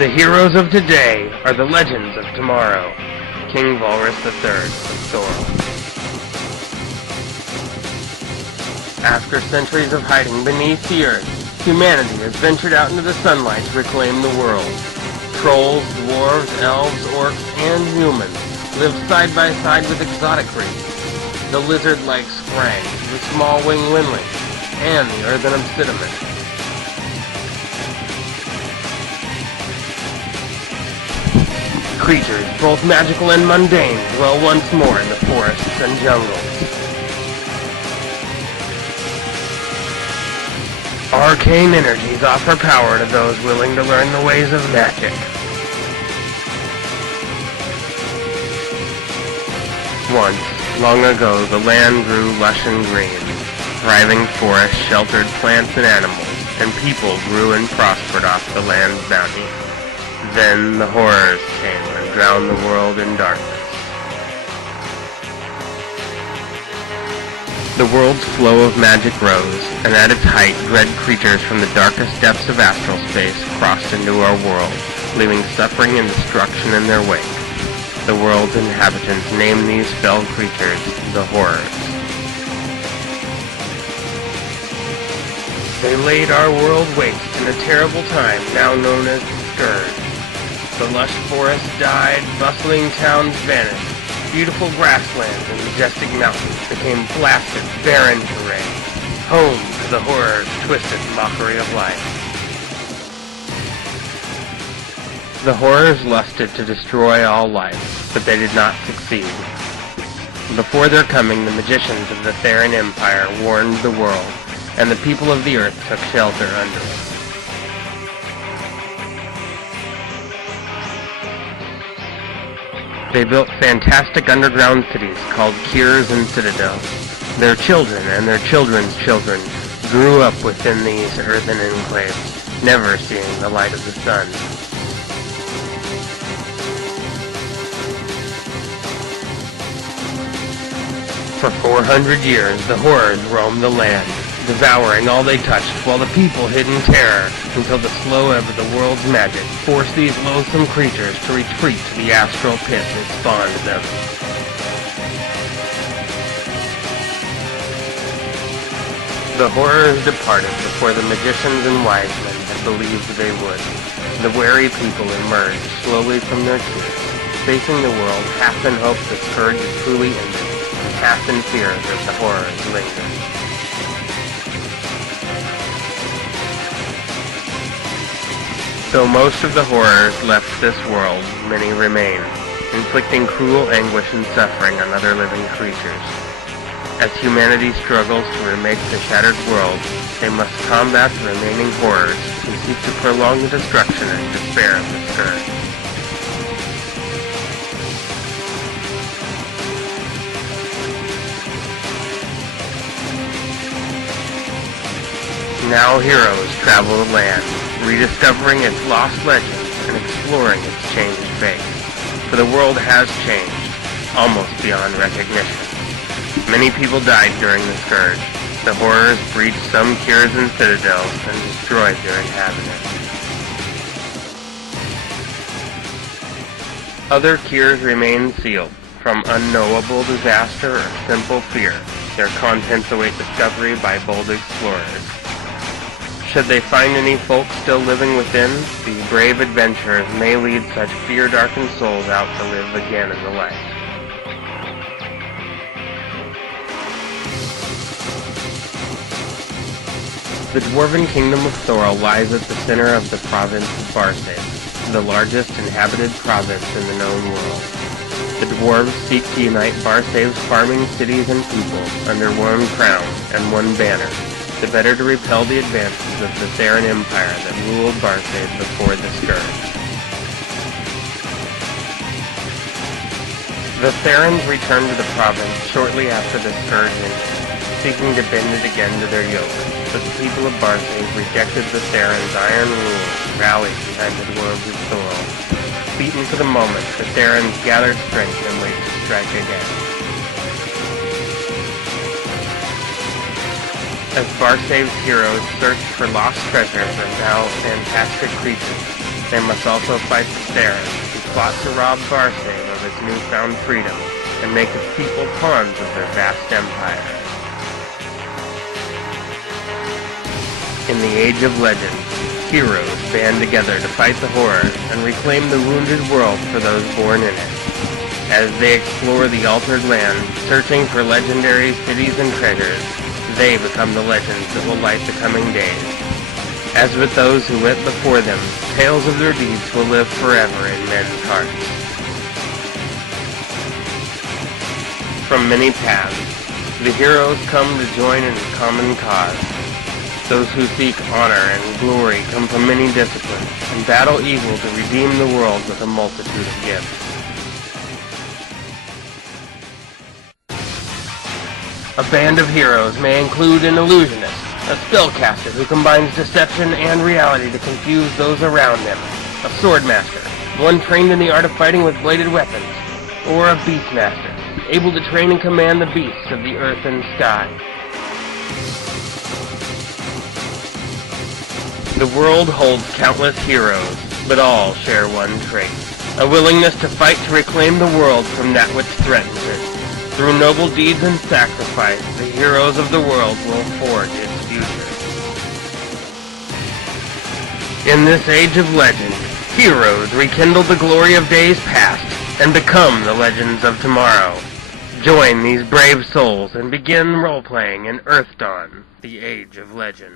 The heroes of today are the legends of tomorrow. King Valrus III of Thorol. After centuries of hiding beneath the earth, humanity has ventured out into the sunlight to reclaim the world. Trolls, dwarves, elves, orcs, and humans live side by side with exotic races. The lizard-like Scrang, the small-winged Windling, and the earthen Obsidian. Creatures, both magical and mundane, dwell once more in the forests and jungles. Arcane energies offer power to those willing to learn the ways of magic. Once, long ago, the land grew lush and green. Thriving forests sheltered plants and animals, and people grew and prospered off the land's bounty. Then the horrors came and drowned the world in darkness. The world's flow of magic rose, and at its height, dread creatures from the darkest depths of astral space crossed into our world, leaving suffering and destruction in their wake. The world's inhabitants named these fell creatures the Horrors. They laid our world waste in a terrible time now known as the Scourge. The lush forests died, bustling towns vanished, beautiful grasslands and majestic mountains became blasted, barren terrain, home to the Horror's twisted mockery of life. The Horrors lusted to destroy all life, but they did not succeed. Before their coming, the magicians of the Theran Empire warned the world, and the people of the earth took shelter under it. They built fantastic underground cities called Kirs and Citadels. Their children and their children's children grew up within these earthen enclaves, never seeing the light of the sun. For 400 years, the Horrors roamed the land, devouring all they touched while the people hid in terror until the slow ebb of the world's magic forced these loathsome creatures to retreat to the astral pit that spawned them. The Horrors departed before the magicians and wise men had believed they would. The wary people emerged slowly from their tears, facing the world half in hope the Scourge is truly ended, and half in fear that the Horrors linger. Though most of the Horrors left this world, many remain, inflicting cruel anguish and suffering on other living creatures. As humanity struggles to remake the shattered world, they must combat the remaining Horrors who seek to prolong the destruction and despair of the Scourge. Now heroes travel the land, rediscovering its lost legends and exploring its changed fate. For the world has changed, almost beyond recognition. Many people died during the Scourge. The Horrors breached some Kirs and Citadels and destroyed their inhabitants. Other Kirs remain sealed. From unknowable disaster or simple fear, their contents await discovery by bold explorers. Should they find any folk still living within, these brave adventurers may lead such fear-darkened souls out to live again in the light. The dwarven kingdom of Thorol lies at the center of the province of Barsaves, the largest inhabited province in the known world. The dwarves seek to unite Barsaves' farming cities and people under one crown and one banner, the better to repel the advances of the Theran Empire that ruled Barsaves before the Scourge. The Therans returned to the province shortly after the Scourge ended, seeking to bend it again to their yoke, but the people of Barsaves rejected the Therans' iron rule and rallied behind the dwarves of Thorol. Beaten for the moment, the Therans gathered strength and waited to strike again. As Barsaves' heroes searched for lost treasures and now fantastic creatures, They must also fight the Theros, who plot to rob Barsave of its newfound freedom and make its people pawns of their vast empire. In the Age of Legend, heroes band together to fight the horror and reclaim the wounded world for those born in it. As they explore the altered land, searching for legendary cities and treasures, they become the legends that will light the coming days. As with those who went before them, tales of their deeds will live forever in men's hearts. From many paths, the heroes come to join in a common cause. Those who seek honor and glory come from many disciplines and battle evil to redeem the world with a multitude of gifts. A band of heroes may include an illusionist, a spellcaster who combines deception and reality to confuse those around him, a swordmaster, one trained in the art of fighting with bladed weapons, or a beastmaster, able to train and command the beasts of the earth and sky. The world holds countless heroes, but all share one trait, a willingness to fight to reclaim the world from that which threatens it. Through noble deeds and sacrifice, the heroes of the world will forge its future. In this age of legend, heroes rekindle the glory of days past and become the legends of tomorrow. Join these brave souls and begin role-playing in Earthdawn, the Age of Legend.